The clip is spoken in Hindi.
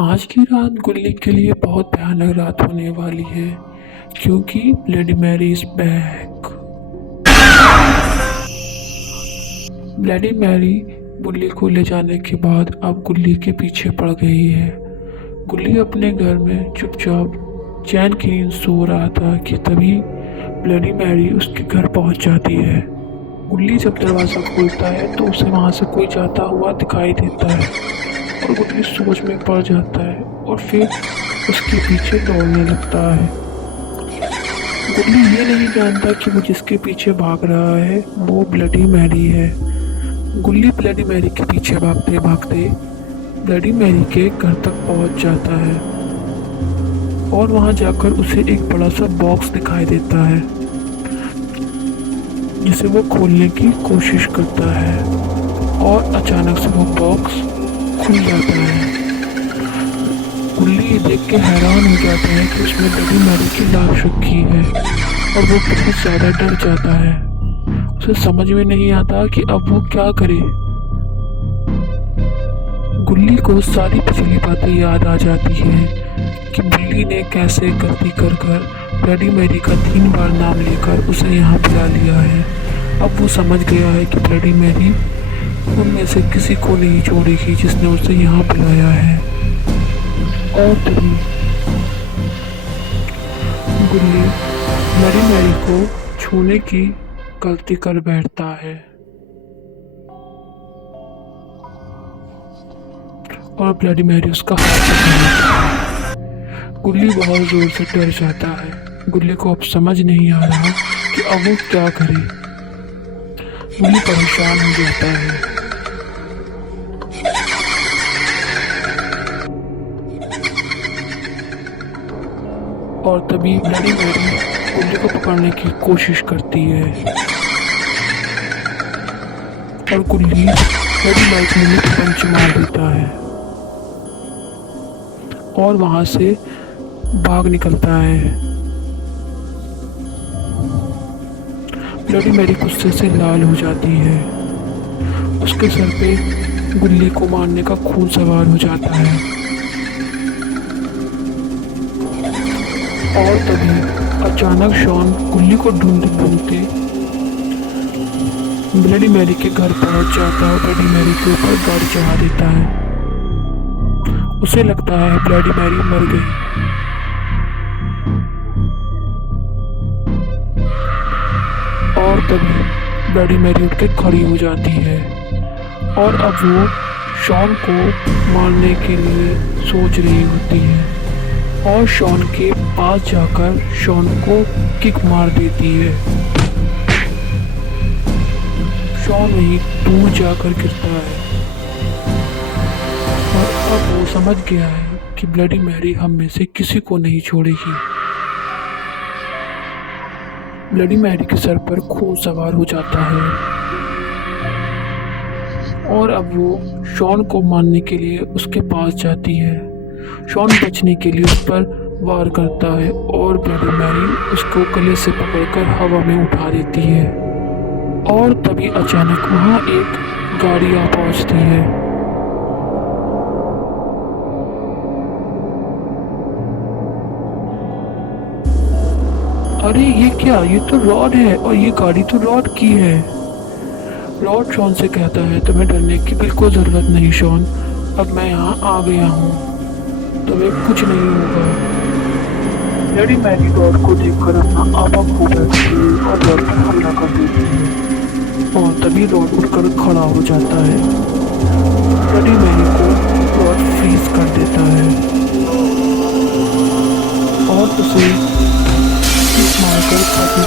आज की रात गुल्ली के लिए बहुत भयानक रात होने वाली है क्योंकि bloody Mary is back. Bloody Mary गुल्ली को ले जाने के बाद अब गुल्ली के पीछे पड़ गई है। गुल्ली अपने घर में चुपचाप चैन की नींद सो रहा था कि तभी ब्लडी मैरी उसके घर पहुंच जाती है। गुल्ली जब दरवाज़ा खोलता है तो उसे वहां से कोई जाता हुआ दिखाई देता है और गुल्ली सोच में पड़ जाता है और फिर उसके पीछे दौड़ने लगता है। गुल्ली ये नहीं जानता कि वो जिसके पीछे भाग रहा है वो ब्लडी मैरी है। गुल्ली ब्लडी मैरी के पीछे भागते भागते ब्लडी मैरी के घर तक पहुंच जाता है और वहां जाकर उसे एक बड़ा सा बॉक्स दिखाई देता है जिसे वो खोलने की कोशिश करता है और अचानक से वो बॉक्स खुल जाता है। गुल्ली ये देख के हैरान हो जाता है कि उसमें ब्लडी मैरी की लाश रखी है और वो बहुत ज़्यादा डर जाता है। उसे समझ में नहीं आता कि अब वो क्या करे। गुल्ली को सारी पिछली बातें याद आ जाती है कि बिल्ली ने कैसे गलती कर कर ब्लडी मैरी का 3 बार नाम लेकर उसे यहाँ बुला लिया है। अब वो समझ गया है कि ब्लडी मैरी उनमें से किसी को नहीं छोड़ेगी जिसने उसे यहाँ बुलाया है। और तभी गुल्ली ब्लडी मैरी को छूने की गलती कर बैठता है और ब्लडी मैरी उसका हाथ पकड़ लेता है। गुल्ली बहुत जोर से डर जाता है। गुल्ली को अब समझ नहीं आ रहा कि अब वो क्या करे। गुल्ली परेशान हो जाता है। और तभी ब्लडी मैरी गुल्ली को पकड़ने की कोशिश करती है और गुल्ली ब्लडी मैरी में पंच मार देता है और वहां से भाग निकलता है। ब्लडी मैरी गुस्से से लाल हो जाती है। उसके सर पे गुल्ली को मारने का खून सवार हो जाता है। और तभी अचानक शॉन गुल्ली को ढूंढते ढूंढते ब्लडी मैरी के घर पहुंच जाता है और ब्लडी मैरी के ऊपर गाड़ी चढ़ा देता है। उसे लगता है ब्लडी मैरी मर गई। और तभी ब्लडी मैरी उठ के खड़ी हो जाती है और अब वो शॉन को मारने के लिए सोच रही होती है और शॉन के पास जाकर शॉन को किक मार देती है। शॉन वहीं दूर जाकर गिरता है और अब वो समझ गया है कि ब्लडी मैरी हम में से किसी को नहीं छोड़ेगी। ब्लडी मैरी के सर पर खून सवार हो जाता है और अब वो शॉन को मारने के लिए उसके पास जाती है। शॉन बचने के लिए उस पर वार करता है और ब्लडी मैरी उसको गले से पकड़कर हवा में उठा देती है। और तभी अचानक वहां एक गाड़ी आ पहुंचती है। अरे ये क्या, ये तो रॉड है और ये गाड़ी तो रॉड की है। रॉड शॉन से कहता है तुम्हें डरने की बिल्कुल ज़रूरत नहीं शॉन, अब मैं यहाँ आ गया हूँ, तुम्हें कुछ नहीं होगा। ब्लडी मैरी रॉड को देखकर अपना आपा खो बैठती है और रॉड पर हमला कर देती है और तभी रॉड उठकर खड़ा हो जाता है। ब्लडी मैरी को रॉड फ्रीज कर देता है और उसे मारकर काफी